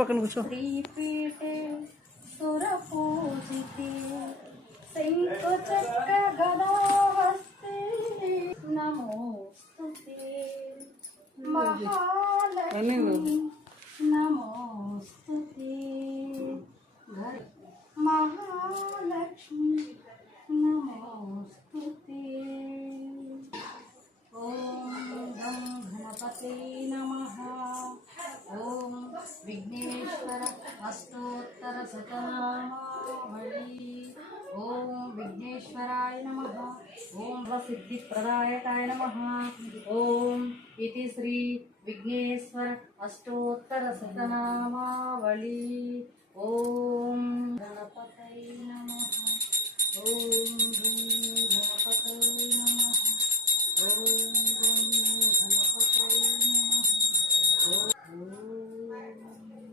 పక్కన కూర్చో. శ్రీపీఠే సురపూజితే శంఖచక్ర గదాహస్తే నమోస్తుతే మహాలక్ష్మి నమోస్తుతే మహాలక్ష్మి నమోస్తుతే. ఓం గం గణపతే నమః. ఓం విఘ్నేశ్వర అష్టోత్తర శతనామావళి. ఓం విఘ్నేశ్వరాయ నమః. ఓం సిద్ధిప్రదాయకాయ నమః. ఓం ఇది శ్రీ విఘ్నేశ్వర అష్టోత్తర శతనామావళి. ఓం గణపతై నమః. ఓం